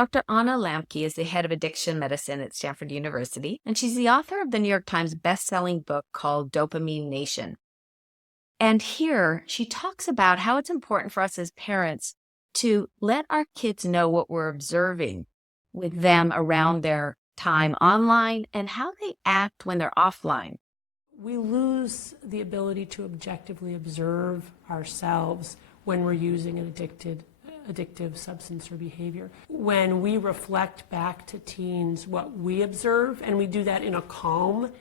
Dr. Anna Lembke is the head of addiction medicine at Stanford University, and she's the author of the New York Times best-selling book called Dopamine Nation. And here she talks about how it's important for us as parents to let our kids know what we're observing with them around their time online and how they act when they're offline. We lose the ability to objectively observe ourselves when we're using an addictive substance or behavior. When we reflect back to teens what we observe, and we do that in a calm,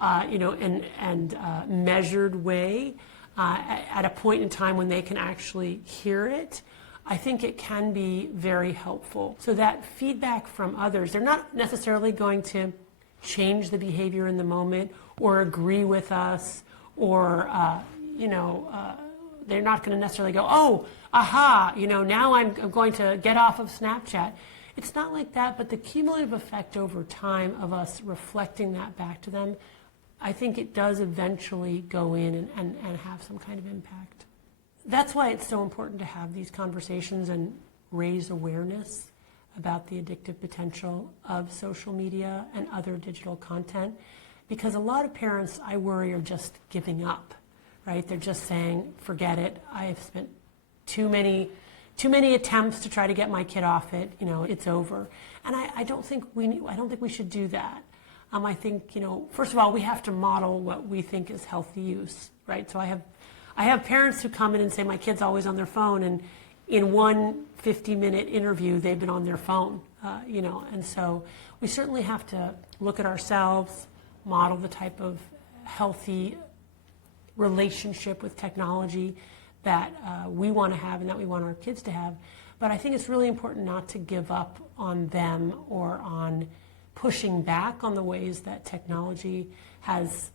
and measured way, at a point in time when they can actually hear it, I think it can be very helpful. So that feedback from others, they're not necessarily going to change the behavior in the moment or agree with us, or they're not going to necessarily go, oh, aha, now I'm going to get off of Snapchat. It's not like that, but the cumulative effect over time of us reflecting that back to them, I think it does eventually go in and have some kind of impact. That's why it's so important to have these conversations and raise awareness about the addictive potential of social media and other digital content, because a lot of parents, I worry, are just giving up, right? They're just saying, forget it. I have spent too many attempts to try to get my kid off it. It's over. And I don't think we should do that. I think, first of all, we have to model what we think is healthy use, right? So I have parents who come in and say, my kid's always on their phone, and in one 50-minute interview, they've been on their phone, and so we certainly have to look at ourselves, model the type of healthy relationship with technology that we want to have and that we want our kids to have. But I think it's really important not to give up on them or on pushing back on the ways that technology has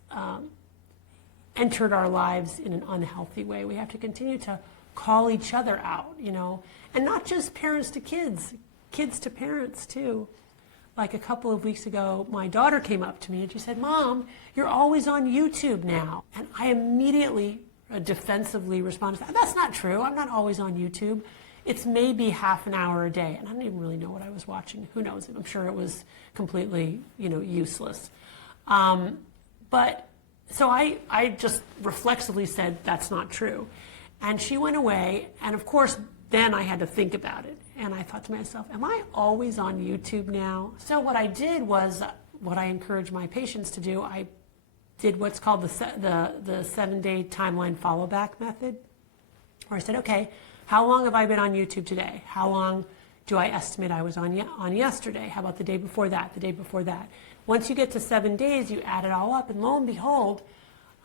entered our lives in an unhealthy way. We have to continue to call each other out, and not just parents to kids, kids to parents too. Like a couple of weeks ago, my daughter came up to me and she said, Mom, you're always on YouTube now. And I immediately defensively responded, that's not true. I'm not always on YouTube. It's maybe half an hour a day. And I don't even really know what I was watching. Who knows? I'm sure it was completely, useless. But so I just reflexively said, that's not true. And she went away. And of course, then I had to think about it. And I thought to myself, am I always on YouTube now? So what I did was what I encourage my patients to do. I did what's called the 7-day timeline follow back method, where I said, okay, how long have I been on YouTube today? How long do I estimate I was on yesterday? How about the day before that, the day before that? Once you get to 7 days, you add it all up, and lo and behold,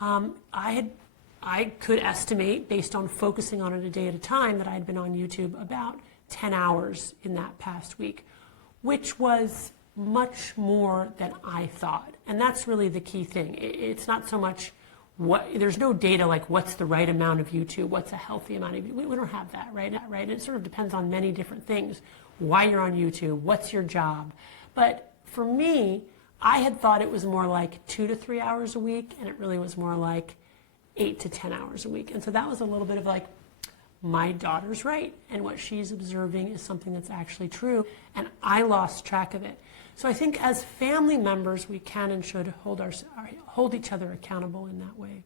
I could estimate, based on focusing on it a day at a time, that I had been on YouTube about 10 hours in that past week, which was much more than I thought. And that's really the key thing. It's not so much there's no data like what's the right amount of YouTube, what's a healthy amount of YouTube. We don't have that, right? It sort of depends on many different things. Why you're on YouTube, what's your job. But for me, I had thought it was more like 2 to 3 hours a week, and it really was more like 8 to 10 hours a week. And so that was a little bit of like, my daughter's right, and what she's observing is something that's actually true, and I lost track of it. So I think as family members, we can and should hold each other accountable in that way.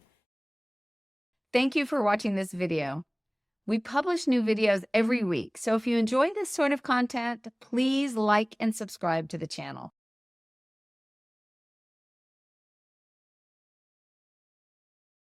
Thank you for watching this video. We publish new videos every week, so if you enjoy this sort of content, please like and subscribe to the channel.